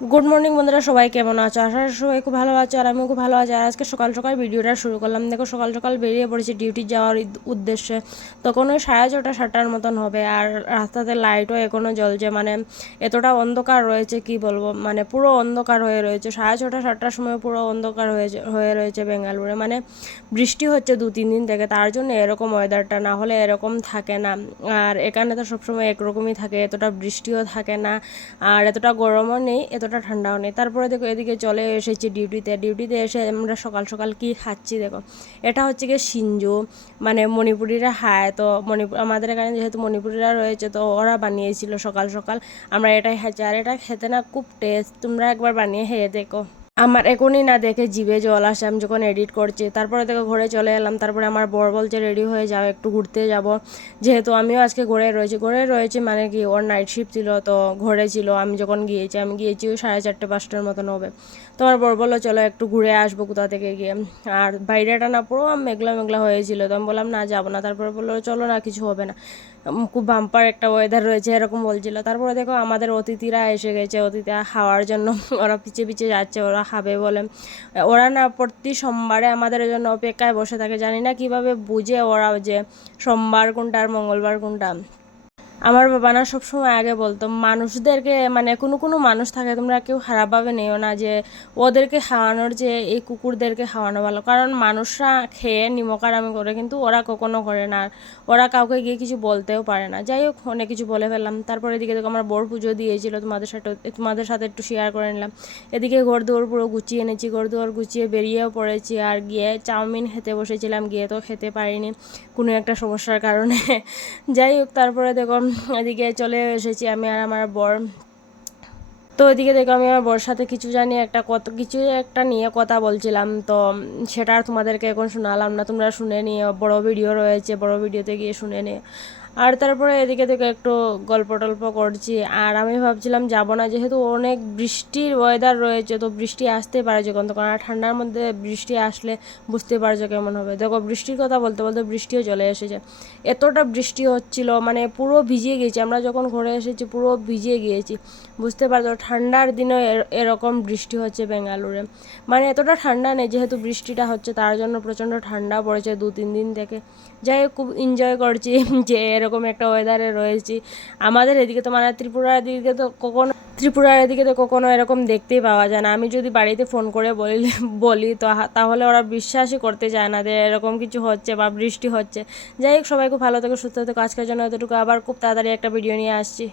Good morning বন্ধুরা, সবাই কেমন আছো? আশা করি সবাই খুব ভালো আছো আর আমিও খুব ভালো আছি। আর আজকে সকাল সকাল ভিডিওটা শুরু করলাম। দেখো, সকাল সকাল বেরিয়ে পড়েছি ডিউটি যাওয়ার উদ্দেশ্যে। তখন ওই 6:30-7টার মতন হবে, আর রাস্তাতে লাইটও এখনও জ্বলছে। মানে এতটা অন্ধকার রয়েছে, কি বলবো, মানে পুরো অন্ধকার হয়ে রয়েছে। 6:30-7টার সময় পুরো অন্ধকার হয়ে রয়েছে বেঙ্গালুরুরে। মানে বৃষ্টি হচ্ছে 2-3 দিন থেকে, তার জন্য এরকম ওয়েদারটা, না হলে এরকম থাকে না। আর এখানে তো সবসময় একরকমই থাকে, এতটা বৃষ্টিও থাকে না, আর এতটা গরমও নেই, এতটা ঠান্ডাও নেই। তারপরে দেখো, এদিকে চলে এসেছি ডিউটিতে এসে আমরা সকাল সকাল কি খাচ্ছি দেখো। এটা হচ্ছে গিয়ে সিঞ্জু, মানে মণিপুরিরা খায়। তো আমাদের এখানে যেহেতু মণিপুরিরা রয়েছে, তো ওরা বানিয়েছিল সকাল সকাল, আমরা এটাই খাচ্ছি। আর এটা খেতে না খুব টেস্ট, তোমরা একবার বানিয়ে খেয়ে দেখো। আমার এখনই না দেখে জিভে জল আসে আমি যখন এডিট করছি। তারপরে দেখো ঘরে চলে এলাম। তারপরে আমার বর বলছে রেডি হয়ে যাও, একটু ঘুরতে যাব। যেহেতু আমিও আজকে ঘরে রয়েছি মানে কি, ওর নাইট শিফট ছিল, তো ঘরে ছিল। আমি যখন গিয়েছি ওই 4:30-5টার মতন হবে। তো আমার বর বললো চলো একটু ঘুরে আসবো কোথা থেকে গিয়ে। আর বাইরেটা না পুরো মেঘলা মেঘলা হয়েছিল, তো আমি বললাম না, যাবো না। তারপরে বললো চলো না, কিছু হবে না, খুব বাম্পার একটা ওয়েদার রয়েছে, এরকম বলছিল। তারপরে দেখো আমাদের অতিথিরা এসে গেছে, অতিথিরা খাওয়ার জন্য ওরা পিছিয়ে পিছিয়ে যাচ্ছে, ওরা খাবে বলে। ওরা না প্রতি সোমবারে আমাদের জন্য অপেক্ষায় বসে থাকে। জানি না কিভাবে বুঝে ওরা যে সোমবার কোনটা আর মঙ্গলবার কোনটা। আমার বাবা না সবসময় আগে বলতো মানুষদেরকে, মানে কোনো কোনো মানুষ থাকে, তোমরা কেউ খারাপভাবে নেও না, যে ওদেরকে খাওয়ানোর যে এই কুকুরদেরকে খাওয়ানো ভালো। কারণ মানুষরা খেয়ে নিমকারামি করে, কিন্তু ওরা কখনো করে না। আর ওরা কাউকে গিয়ে কিছু বলতেও পারে না। যাই হোক, অনেক কিছু বলে ফেললাম। তারপরে এদিকে দেখো আমার বর পুজো দিয়েছিল, তোমাদের সাথে একটু শেয়ার করে নিলাম। এদিকে ঘর দুয়ার পুরো গুছিয়ে এনেছি, ঘর দুয়ার গুছিয়ে বেরিয়েও পড়েছি। আর গিয়ে চাউমিন খেতে বসেছিলাম, গিয়ে তো খেতে পারিনি কোনো একটা সমস্যার কারণে। যাই হোক, তারপরে দেখো এদিকে চলে এসেছি আমি আর আমার বর। তো এদিকে দেখো আমি আমার বর সাথে কিছু একটা নিয়ে কথা বলছিলাম। তো সেটা আর তোমাদেরকে এখন শোনালাম না, তোমরা শুনে নিয়ে, বড় ভিডিও রয়েছে, বড় ভিডিওতে গিয়ে শুনে নিয়ে। আর তারপরে এদিকে থেকে একটু গল্প টল্প করছি। আর আমি ভাবছিলাম যাব না, যেহেতু অনেক বৃষ্টির ওয়েদার রয়েছে, তো বৃষ্টি আসতে পারে যখন তখন। আর ঠান্ডার মধ্যে বৃষ্টি আসলে বুঝতে পারছো কেমন হবে। দেখো, বৃষ্টির কথা বলতে বলতে বৃষ্টিও চলে এসেছে। এতটা বৃষ্টি হচ্ছিল, মানে পুরো ভিজিয়ে গিয়েছি। আমরা যখন ঘরে এসেছি পুরো ভিজিয়ে গিয়েছি, বুঝতে পারছো। ঠান্ডার দিনেও এরকম বৃষ্টি হচ্ছে বেঙ্গালুরে। মানে এতটা ঠান্ডা নেই, যেহেতু বৃষ্টিটা হচ্ছে তার জন্য প্রচণ্ড ঠান্ডা পড়েছে 2-3 দিন থেকে। যাই হোক, খুব এনজয় করছি যে এরকম একটা ওয়েদারে রয়েছি। আমাদের এদিকে তো, মানে ত্রিপুরার এদিকে তো কখনো এরকম দেখতেই পাওয়া যায় না। আমি যদি বাড়িতে ফোন করে বলি তো তাহলে ওরা বিশ্বাসই করতে চায় না যে এরকম কিছু হচ্ছে বা বৃষ্টি হচ্ছে। যাই হোক, সবাই খুব ভালো থেকো, সুস্থ থেকো। আজকের জন্য এতটুকু, আবার খুব তাড়াতাড়ি একটা ভিডিও নিয়ে আসছি।